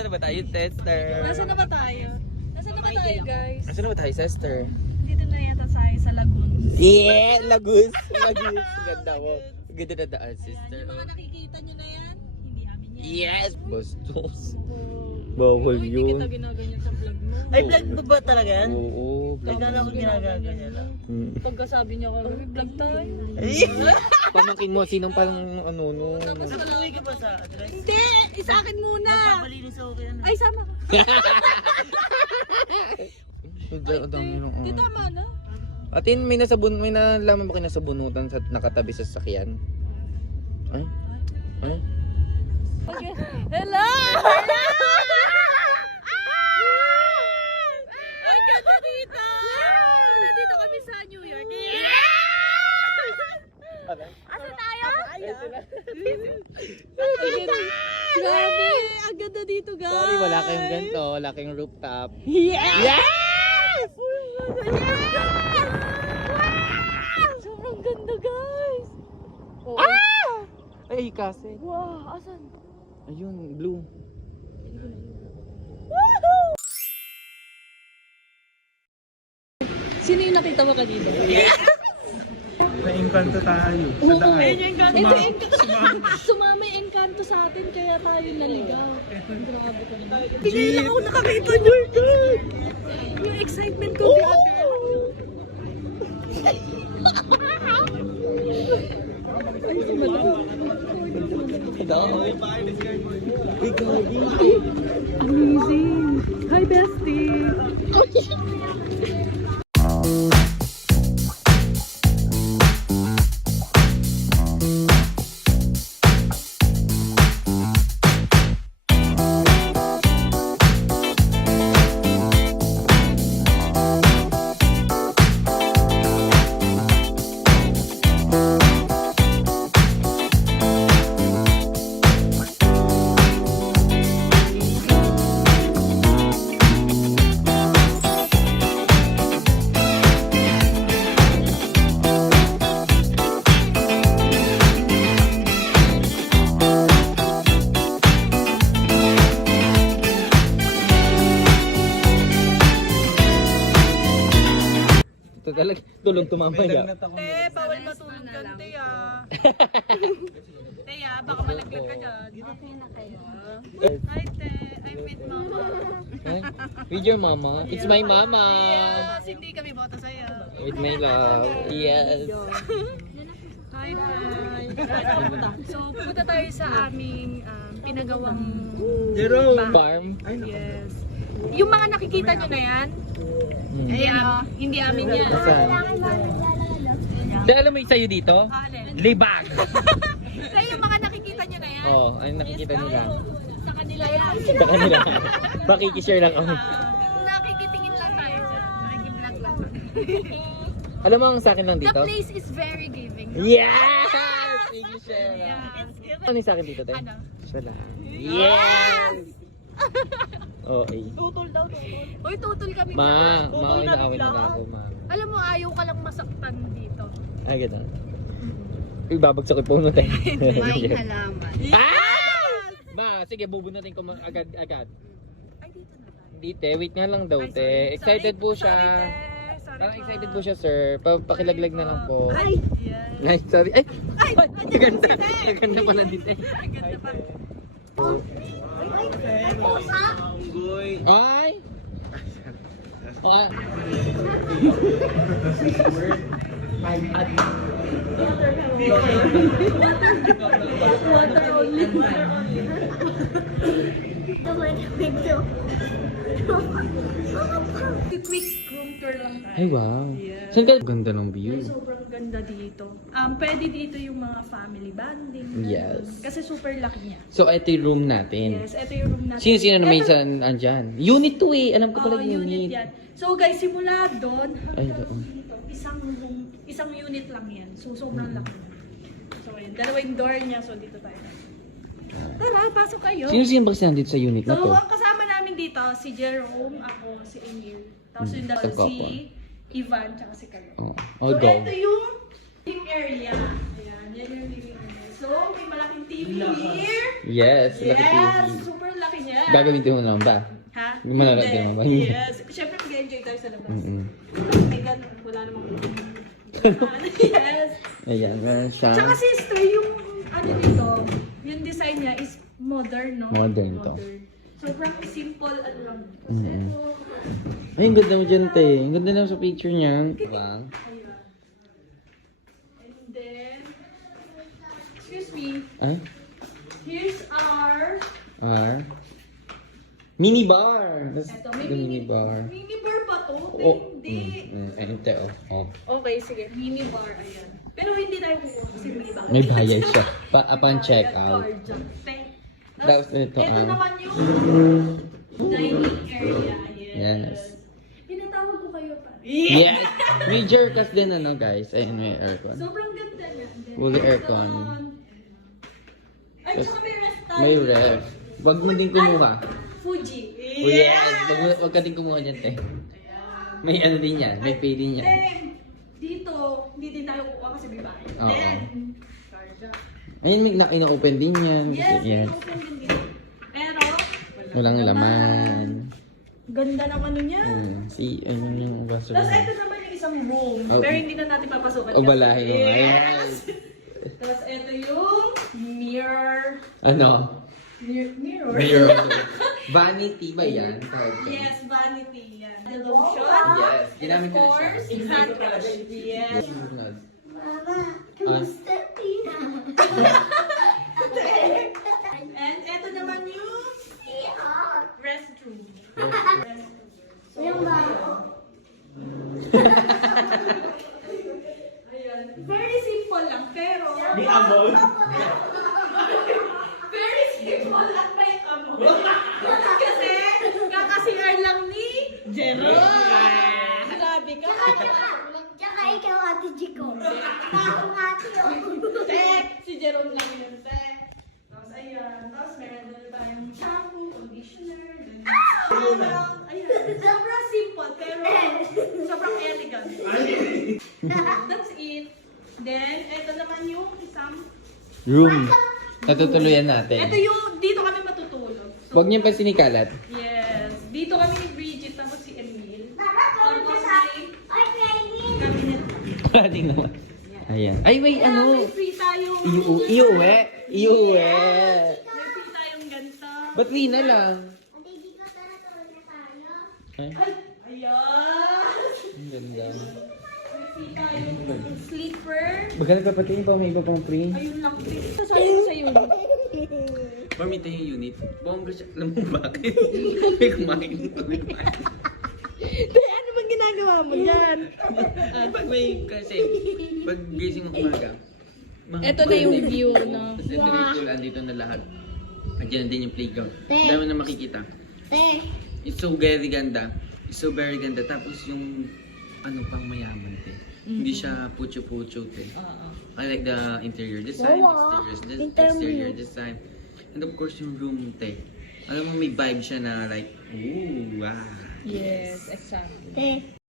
Nasaan na ba tayo, tester? Nasaan na ba tayo? Guys? Nasaan na ba tayo, sister? Dito na yata tayo sa Lagoon. Yeah! Lagus! Lagus! Ganda mo. Ganda na daan, sister. Yung mga nakikita nyo na yan, hindi amin yan. Yes! Bastos. Bawal Hindi kita yun. ginaganyan sa vlog mo. Ay, vlog mo ba talaga yan? Oo. Nagkala ko ginagaganyan lang. Pagkasabi niya kami, vlog tayo. Pamangkin mo, sinong parang ano, no? Nasuwi ka ba sa address? Hindi! Isa akin muna! Papalinis ako kaya na. Ay, sama ka. Di Ano? tama na. Atin, may nalaman mo kayo nasabunutan sa nakatabi sa sasakyan? Ay? Ay? Okay. Hello! Ang ganda dito! So, nandito kami sa New York. Asa tayo? Grabe! Ang ganda dito, guys! Sorry, wala kayong ganito. Wala kayong rooftop. Yes! Yes! Sobrang ganda, guys! Oh. Ay, kasi. Wow! Asan? Ayun, blue. Sino yung nakita mo kanina? Na-engkanto tayo. Sa Oo, daan. sumama yung engkanto sa atin kaya tayo naligaw. Grabe ka naman. Hindi lang ako nakakita, Jordan! Yung excitement ko, grabe. Amazing! Hi, bestie! Ito talaga, tulog tumamaya. Te, bawal matulog dyan, te ah. Te ah, baka malaglag ka dyan. Okay na kayo. Hi, te. I'm with mama. Eh? With your mama? It's my mama! Yes, hindi kami bota sa'yo. With my love. Yes. Hi, hi. So, pupunta tayo sa aming pinagawang Farm. Yes. Yung mga nakikita nyo na yan, hindi amin yan. Saan? Di alam mo yung sa'yo dito? Alin? Libag! So, yung mga nakikita nyo na yan, Oo, oh, ayun nakikita nila. sa kanila yan. Sa kanila. Makikishare lang kami. Nakikitingin lang tayo dyan. Nakikiblog lang. Alam mo ang sa akin lang The dito? place is very giving. Yes! Makikishare lang. Yeah. Ano yung sa akin dito, te? Ano? Siya lang. Yes! Okay. Tutol daw. Uy, tutol kami. Ma, Tutol na inaawin bigla. nila ako, ma. Alam mo, ayaw ka lang masaktan dito. Ah, gano'n. Uy, babagsak ko po mo, te. May halaman. Ah! Ma, sige, bubunutin ko agad-agad. Ay, dito na tayo. Hindi, te. Wait nga lang daw, Ay, te. sorry. Excited po siya. Sorry, te. Sorry Parang po. excited po siya, sir. Pakilaglag na lang po. Ay! Yes. Ay, sorry. Ay! Ay! Maganda. Maganda pala dito. Ang ganda pa. Ay! Oh, ah. Quick room tour lang tayo. Ay, wow. Yes. Saan ka? Ganda ng view. Sobrang ganda dito. Pwede dito yung mga family banding. Yes. Kasi super laki niya. So, ito yung room natin. Yes, ito yung room natin. Sino na may Ito- saan andyan? Unit 2 eh. Alam ko pala Oo, unit. yan. So guys, simula doon Ay, hanggang doon. dito, isang room, isang unit lang yan. So sobrang laki. So yun, dalawang door niya. So dito tayo. Tara, pasok kayo. Sino ba kasi nandito sa unit na So to? ang kasama namin dito, si Jerome, ako, si Emil. Tapos yung dalawa, Sa si Ivan, tsaka si Carlo. Oh, So go. ito yung living area. Ayan, yan yung living area. So, may malaking TV here. Yes, laki Yes, TV. super laki niya. Gagamitin mo naman ba? Ha? Hindi mo nalagyan mo ba? Yes. Siyempre, mag-enjoy tayo sa labas. Mm-mm. May ganun, wala namang yes. Ayan, meron siya. Tsaka sister, yung ano dito, yung design niya is modern, no? Modern to. Sobrang simple at lang. Tapos Mm-mm. ito, Ay, ang ganda mo dyan, te. Ang ganda naman sa picture niya. Wow. ayan. And then, excuse me, Ah? here's our, Mini bar. That's eto, the may mini bar. mini bar pa to? Oh. Hindi. Ayun, te, oh. Okay, sige. Mini bar, ayan. Pero hindi tayo kukuha kasi may bayad. May bayad siya. Upon check Bayad out. card dyan. Thank- Tapos ito, Ito naman yung dining area. Yes. Pinatawag ko kayo pa. Yes! May jerkas din, ano, guys. Ayun, may aircon. Sobrang ganda niya. Fully aircon. Ay, tsaka may ref tayo. May ref. Wag mo din kumuha. Fuji. Oh, yes! Wag ka din kumuha dyan, te. May ano din yan. May pay din yan. Then, dito, hindi din tayo kukuha kasi may bayad. Oo. Then, charge. Ayun, may ina-open din yan. Yes, Yes. may open din dito. Pero, Walang laman. ganda ng ano niya. Ayun yung baso. Tapos ito naman yung isang room. Oh. Pero hindi na natin papasukan. O, balahin mo. Yes! Tapos ito yung mirror. Ano? Mirror. Mirror. Vanity ba yan? Yes, vanity. Yan. The lotion. Yes. Ginamit ko Of na siya. course, hand wash. Yes. Mama, Ah. kamusta Tina? And ito naman yung restroom. Yung ba? Ayan. Very simple lang, pero... Di amol. Very simple at may amor. Kasi, kakasiyar lang ni Jerome. Grabe ka. Tsaka ikaw, Ate Chico. Akong ate yun. Tek, si Jerome lang yun, Tek. Tapos ayan, tapos meron doon tayong shampoo, conditioner, then ayan. Sobrang simple, pero sobrang elegant. That's it. Then, ito naman yung isang, Room. Natutuluyan natin. ito yung, dito kami matutulog. So, Huwag niyo pa sinikalat. yes, dito kami ni Bridget, tapos si Emil. Tara, tulog ka sa akin. Ay, Kainin. Cabinet. Parating naman. Ayan. Ay, wait, Kaya ano? may free tayong, Iuwi. Iuwi. may free tayong ganito. Ba't na lang? Ate Chico, tara, tulog na tayo. Ay, Ay, ayan. ang ganda. May free tayong sleeper. Baga nagpapatingin pa, may iba pang free. Ayun lang. Sasabi ko sa'yo. Pamita yung unit. Bongga siya. Alam mo bakit? May kumain dito. Ano bang ginagawa mo dyan? Pag may, kasi, pag gising mo umaga, Ito na yung view, no? Tapos ito yung pool, andito na lahat. Andiyan na din yung playground. Te. Dami na makikita. Te, It's so very ganda. It's so very ganda. Tapos yung, ano pang mayaman, te. Hindi siya pucho-pucho, te. I like the interior design, exterior design. And of course, yung room, te. Alam mo, may vibe siya na like, ooh, wow. Yes, exactly. te,